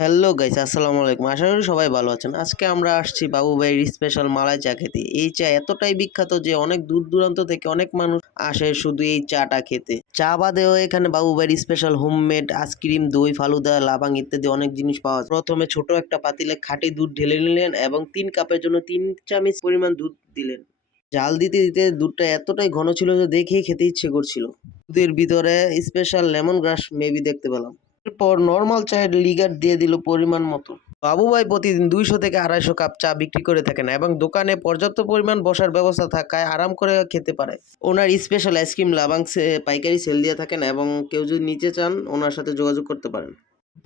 Hello guys, আসসালামু আলাইকুম। আশা করি সবাই ভালো আছেন। আজকে আমরা আসছি বাবু ভাইয়ের স্পেশাল মালাই চা খেতে। এই চা এতটাই বিখ্যাত যে অনেক দূর দূরান্ত থেকে অনেক মানুষ আসে শুধু এই চাটা খেতে। চা বাদেও এখানে বাবু ভাইয়ের স্পেশাল হোমমেড আইসক্রিম, দই, ফালুদা, লাবাং ইত্যাদি অনেক জিনিস পাওয়া যায়। প্রথমে ছোট একটা পাতিলে খাঁটি দুধ ঢেলে নিলেন এবং 3 কাপের জন্য 3 চামচ পরিমাণ দুধ দিলেন। জাল দিতে দিতে দুধটা এতটাই ঘন ছিল যে দেখেই খেতে ইচ্ছে করছিল। দুধের ভিতরে স্পেশাল লেমন গ্রাস মেবি দেখতে পেলাম। এরপর নরমাল চায়ের লিগার দিয়ে দিল পরিমাণ মতো। বাবু ভাই প্রতিদিন 200 থেকে 250 কাপ চা বিক্রি করে থাকেন এবং দোকানে পর্যাপ্ত পরিমাণ বসার ব্যবস্থা থাকায় আরাম করে খেতে পারে। ওনার স্পেশাল আইসক্রিম লাভাংসে পাইকারি সেল দিয়ে থাকেন এবং কেউ যদি নিতে চান ওনার সাথে যোগাযোগ করতে পারেন।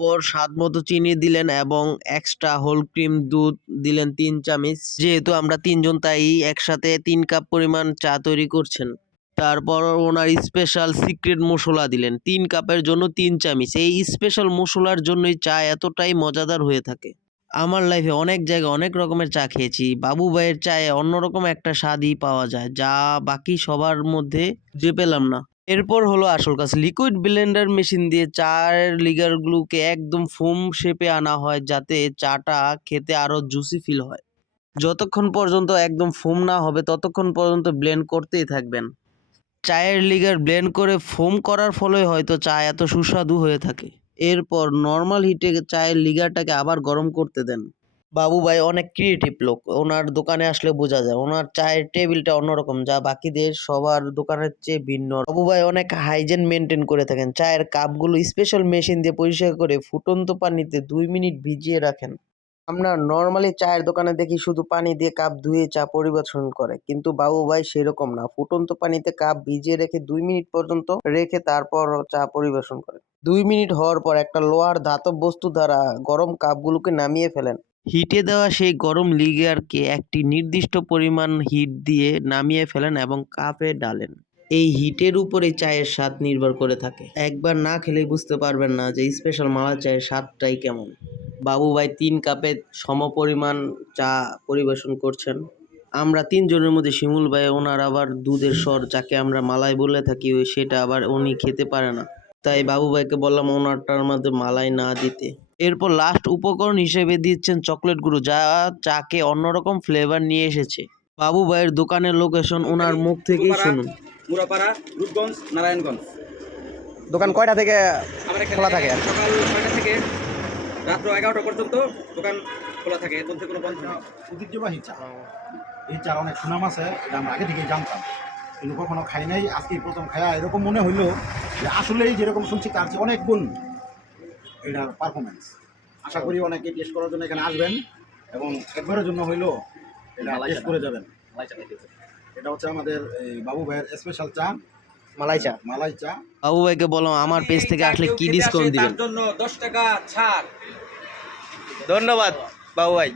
পর স্বাদ মতো চিনি দিলেন এবং এক্সট্রা হোল ক্রিম দুধ দিলেন 3 চামচ। যেহেতু আমরা 3 জন তাই একসাথে 3 কাপ পরিমাণ চা তৈরি করছেন। তারপর ওনার স্পেশাল সিক্রেট মশলা দিলেন 3 কাপের জন্য 3 চামচ। এই স্পেশাল মশলার জন্যই চা এতটাই মজাদার হয়ে থাকে। আমার লাইফে অনেক জায়গায় অনেক রকমের চা খেয়েছি। বাবু ভাইয়ের চায়ে অন্যরকম একটা স্বাদই পাওয়া যায়, যা বাকি সবার মধ্যে খুঁজে পেলাম না। এরপর হলো আসল কাজ। লিকুইড ব্লেন্ডার মেশিন দিয়ে চায়ের লিগারগুলোকে একদম ফোম শেপে আনা হয় যাতে চাটা খেতে আরো জুসি ফিল হয়। যতক্ষণ পর্যন্ত একদম ফোম না হবে ততক্ষণ পর্যন্ত ব্লেন্ড করতেই থাকবেন। চায়ের লিগার ব্লেন্ড করে ফোম করার ফলে হয়তো চা এত সুস্বাদু হয়ে থাকে। এরপর নর্মাল হিটে চায়ের লিগারটাকে আবার গরম করতে দেন। বাবু ভাই অনেক ক্রিয়েটিভ লোক। ওনার দোকানে আসলে বোঝা যায়। ওনার চায়ের টেবিলটা অন্যরকম, যা বাকিদের সবার দোকানের চেয়ে ভিন্ন। বাবু ভাই অনেক হাইজেন মেনটেন করে থাকেন। চায়ের কাপগুলো স্পেশাল মেশিন দিয়ে পরিষ্কার করে ফুটন্ত পানিতে 2 মিনিট ভিজিয়ে রাখেন। আমরা নরমালি চায়ের দোকানে দেখি শুধু পানি দিয়ে কাপ ধুয়ে চা পরিবেশন করে, কিন্তু বাবু ভাই সেরকম না। ফুটন্ত পানিতে কাপ ভিজিয়ে রেখে 2 মিনিট পর্যন্ত রেখে তারপর চা পরিবেশন করে। 2 মিনিট হওয়ার পর একটা লোহার ধাতব বস্তু দ্বারা গরম কাপগুলোকে নামিয়ে ফেলেন। হিটে দেওয়া সেই গরম লিগারকে একটি নির্দিষ্ট পরিমাণ হিট দিয়ে নামিয়ে ফেলেন এবং কাপে ঢালেন। এই হিটের উপরে চায়ের স্বাদ নির্ভর করে থাকে। একবার না খেলেই বুঝতে পারবেন না যে স্পেশাল মালাই চায়ের স্বাদটাই কেমন। বাবু ভাই 3 কাপে সমপরিমাণ চা পরিবেশন করছেন। আমরা 3 জনের মধ্যে শিমুল ভাই, ওনার আবার দুধের স্বর যাকে আমরা মালাই বলে থাকি, সেটা আবার উনি খেতে পারে না। তাই বাবু ভাইকে বললাম ওনারটার মধ্যে মালাই না দিতে। এরপর লাস্ট উপকরণ হিসেবে দিচ্ছেন চকলেট গুঁড়ো, যা চাকে অন্যরকম ফ্লেভার নিয়ে এসেছে। বাবু ভাইয়ের দোকানের লোকেশন ওনার মুখ থেকেই শুনুন। মুরাপাড়া, রূপগঞ্জ, নারায়ণগঞ্জ। দোকান কয়টা থেকে আমার এখানে খোলা থাকে? সকাল 6টা থেকে রাত্র 11টা পর্যন্ত দোকান খোলা থাকে, এর মধ্যে কোনো বন্ধ নেই। ঐতিহ্যবাহী চা, এই চার অনেক সুনাম আছে, এটা আমরা আগে থেকেই জানতাম, কিন্তু কখনো খাই নাই। আজকেই প্রথম খায়া এরকম মনে হইলো যে আসলেই যেরকম শুনছি তার চেয়ে অনেক গুণ এটার পারফরমেন্স। আশা করি অনেকে টেস্ট করার জন্য এখানে আসবেন এবং একবারের জন্য হইলো এটা টেস্ট করে যাবেন। এটা হচ্ছে আমাদের এই বাবু ভাইয়ের স্পেশাল চা, মালাই চা। মালাই চা। বাবু ভাইকে বলো আমার পেজ থেকে আসলে কি কেউ খেতে ডিসকাউন্ট আসে, দিবেন। তার জন্য 10 টাকা ছাড়। ধন্যবাদ বাবু ভাই।